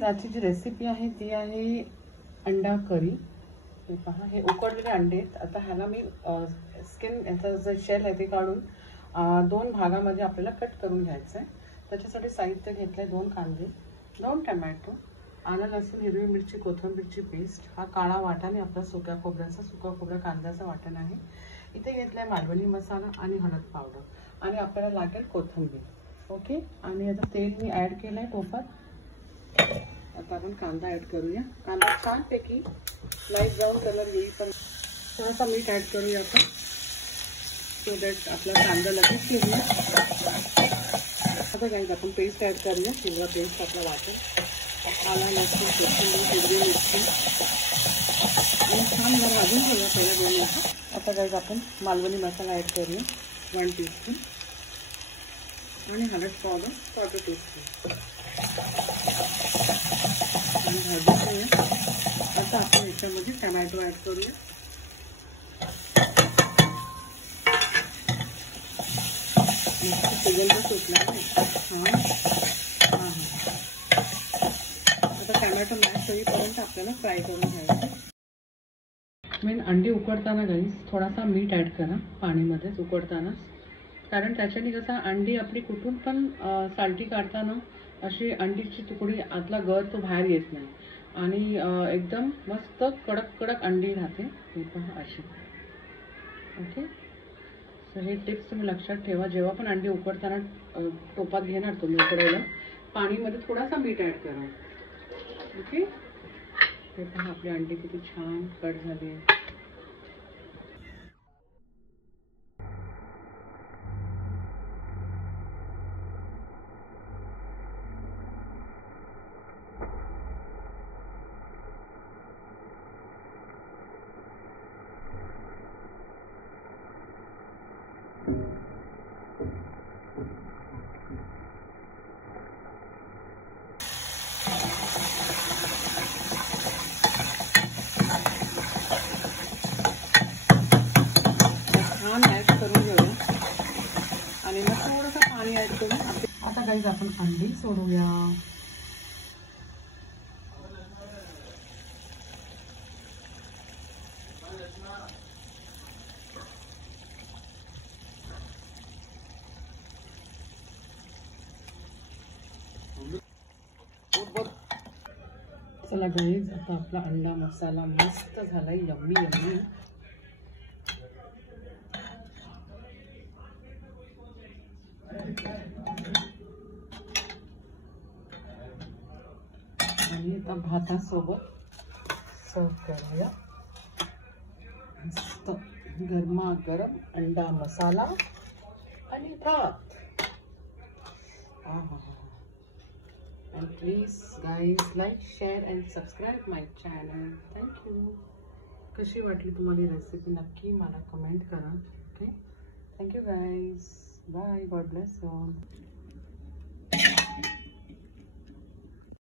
Guys आजची जी recipe आहे ती आहे अंडा करी। हे पहा, हे उकडलेले अंडे आहेत। आता ह्याला मी स्किन याचा जे शेल आहे ते काढून 2 भागामध्ये आपल्याला कट करून घ्यायचं आहे। त्याच्यासाठी साहित्य घेतलंय 2 कांदे, 2 टोमॅटो, आलं लसूण हिरवी मिरची कोथिंबीरची पेस्ट, हा काळा वाटाणे आपला सुका खोबरा कांद्याचा वाटण आहे। इथे घेतलाय मालवणी मसाला आणि हळद पावडर आणि आपल्याला लागेल कोथिंबीर। ओके, आणि आता तेल मी ऍड केलंय टोपात। आता आपण कांदा ऍड करूया। कांदा छानपैकी लाईट ब्राऊन कलर येईपर्यंत थोडासा मीठ ऍड करूया आपण, सो दॅट आपला कांदा लगेच शिजेल। आता गाईज आपण पेस्ट ऍड करूया। हिरवा पेस्ट आपला वाटेल, आला लसूण कोथिंबीर हिरवी मिरची आणि छान जरा भाजून घेऊया पहिल्या 2 मिनिटं। आता गाईज आपण मालवणी मसाला ऍड करूया 1 टीस्पून आणि हळद पावडर 1/4 टीस्पून आणि भाजून घेऊया। आता आपण याच्यामध्ये टोमॅटो ऍड करूया। सुगंध सुटला आहे छान। आता टोमॅटो मॅश होईपर्यंत आपल्याला फ्राय करून घ्यायचं। मेन अंडी उकडताना गाईस थोडासा मीठ ऍड करा पाणीमध्येच उकडताना, कारण त्याच्याने कसं अंडी आपली कुठून पण साल्टी काढताना अशी अंडीची तुकडी आतला गर तो बाहेर येत नाही आणि एकदम मस्त कडक अंडी राहते। हे पहा अशी। ओके, सो हे टिप्स तुम्ही लक्षात ठेवा। जेव्हा पण अंडी उकडताना टोपात घेणार तुम्ही उकडायला, पाणीमध्ये थोडासा मीठ ऍड करा। ओके, हे पहा आपली अंडी किती छान कट झाली आहे। छान ऍड करून घेऊया आणि मग थोडंसं पाणी ऍड करून आता गाईज आपण अंडी सोडूया। चला गाईज, आता आपला अंडा मसाला मस्त झालाय, यम्मी यम्मी। आणि आता भातासोबत सर्व करूया। मस्त गरमागरम अंडा मसाला आणि भात। And please guys, like, share and subscribe my channel. Thank you. कशी वाटली तुम्हाला रेसिपी नक्की मला कमेंट करा। Okay, thank you guys, bye, God bless you all.